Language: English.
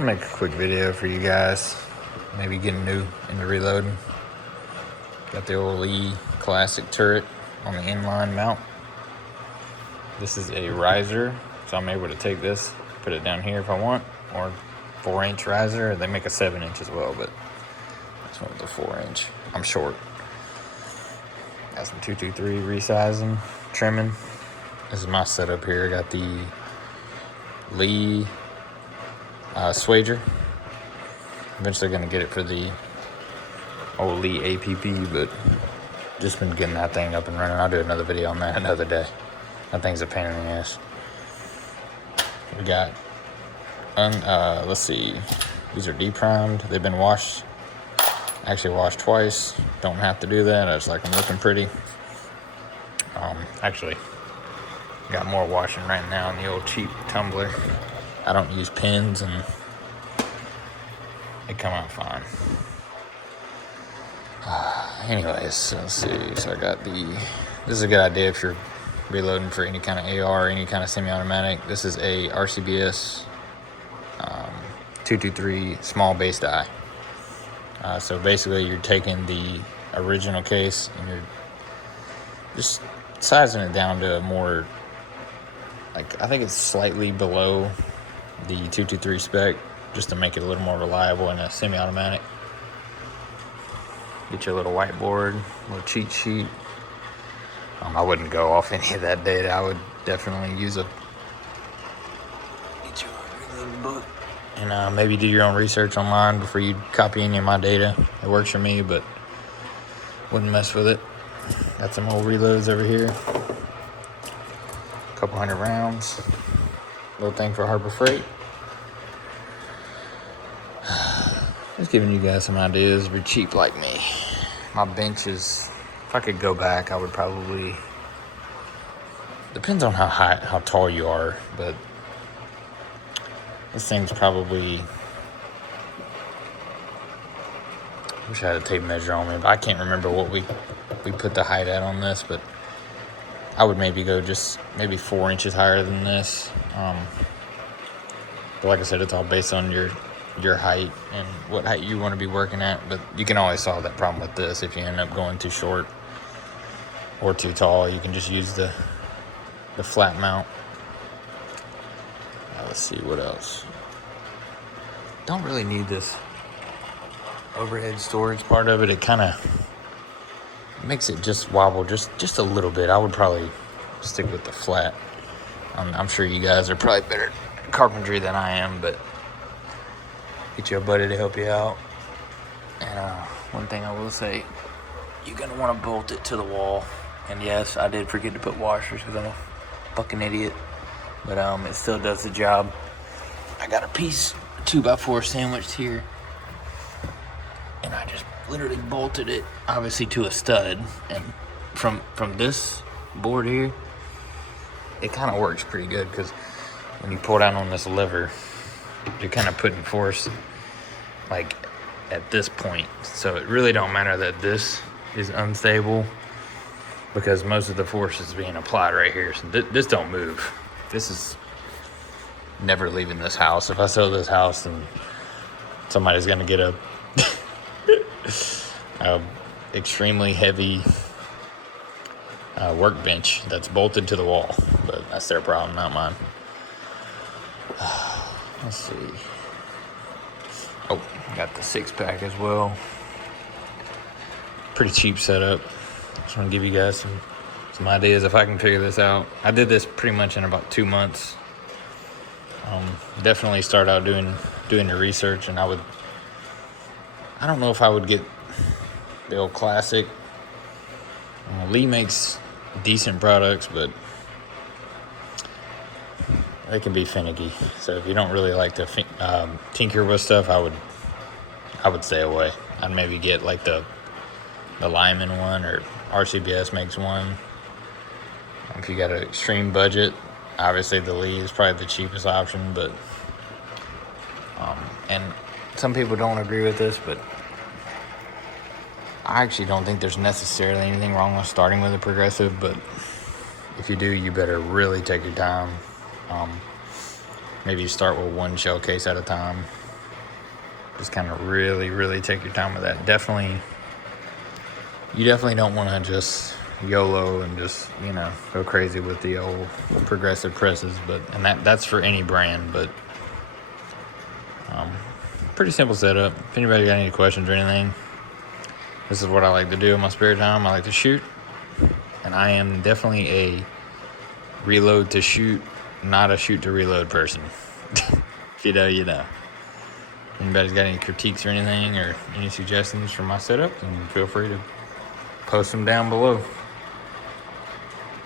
I'll make a quick video for you guys. Maybe getting new into reloading. Got the old Lee classic turret on the inline mount. This is a riser, so I'm able to take this, put it down here if I want, or 4-inch riser. They make a 7-inch as well, but this one's a 4-inch. I'm short. Got some 223 resizing, trimming. This is my setup here. I got the Lee Swager. Eventually gonna get it for the old Lee APP, but just been getting that thing up and running. I'll do another video on that another day. That thing's a pain in the ass. We got, let's see, these are deprimed. They've been washed, actually washed twice. Don't have to do that. I just like them looking pretty. Actually, got more washing right now in the old cheap tumbler. I don't use pins and they come out fine. Anyways, so let's see. So I got this is a good idea if you're reloading for any kind of AR, any kind of semi-automatic. This is a RCBS 223 small base die. So basically you're taking the original case and you're just sizing it down to a more, like, I think it's slightly below the 223 spec, just to make it a little more reliable in a semi-automatic. Get your little whiteboard, little cheat sheet. I wouldn't go off any of that data. I would definitely use get you a reloading book and maybe do your own research online before you copy any of my data. It works for me, but wouldn't mess with it. Got some old reloads over here. A couple hundred rounds. Little thing for Harbor Freight. Just giving you guys some ideas if you're cheap like me. My bench is, if I could go back, I would probably, depends on how tall you are, but this thing's probably, I wish I had a tape measure on me, but I can't remember what we put the height at on this, but I would maybe go just maybe 4 inches higher than this. But like I said, it's all based on your height and what height you want to be working at, but you can always solve that problem with this. If you end up going too short or too tall, you can just use the flat mount. Let's see what else. Don't really need this overhead storage part of it. It kind of makes it just wobble just a little bit. I would probably stick with the flat. I'm sure you guys are probably better at carpentry than I am, but get you a buddy to help you out. And one thing I will say, you're gonna want to bolt it to the wall. And yes, I did forget to put washers because I'm a fucking idiot, but it still does the job. I got a piece 2x4 sandwiched here, and I just literally bolted it, obviously, to a stud. And from this board here, it kind of works pretty good because when you pull down on this lever, you're kind of putting force like at this point. So it really don't matter that this is unstable because most of the force is being applied right here. So this don't move. This is never leaving this house. If I sell this house, then somebody's gonna get a extremely heavy workbench that's bolted to the wall, but that's their problem, not mine. Let's see. Oh, got the 6-pack as well. Pretty cheap setup. Just want to give you guys some ideas if I can figure this out. I did this pretty much in about 2 months. Definitely start out doing the research, and I don't know if I would get the old classic. Lee makes decent products, but they can be finicky. So if you don't really like to tinker with stuff, I would stay away. I'd maybe get like the Lyman one, or RCBS makes one. If you got an extreme budget, obviously the Lee is probably the cheapest option, but and some people don't agree with this, but I actually don't think there's necessarily anything wrong with starting with a progressive, but if you do, you better really take your time. Maybe you start with one shell case at a time. Just kind of really take your time with that. You definitely don't want to just YOLO and just, go crazy with the old progressive presses, and that's for any brand, but pretty simple setup. If anybody got any questions or anything, this is what I like to do in my spare time. I like to shoot, and I am definitely a reload to shoot, not a shoot to reload person. If you know, you know. Anybody's got any critiques or anything or any suggestions for my setup, then feel free to post them down below.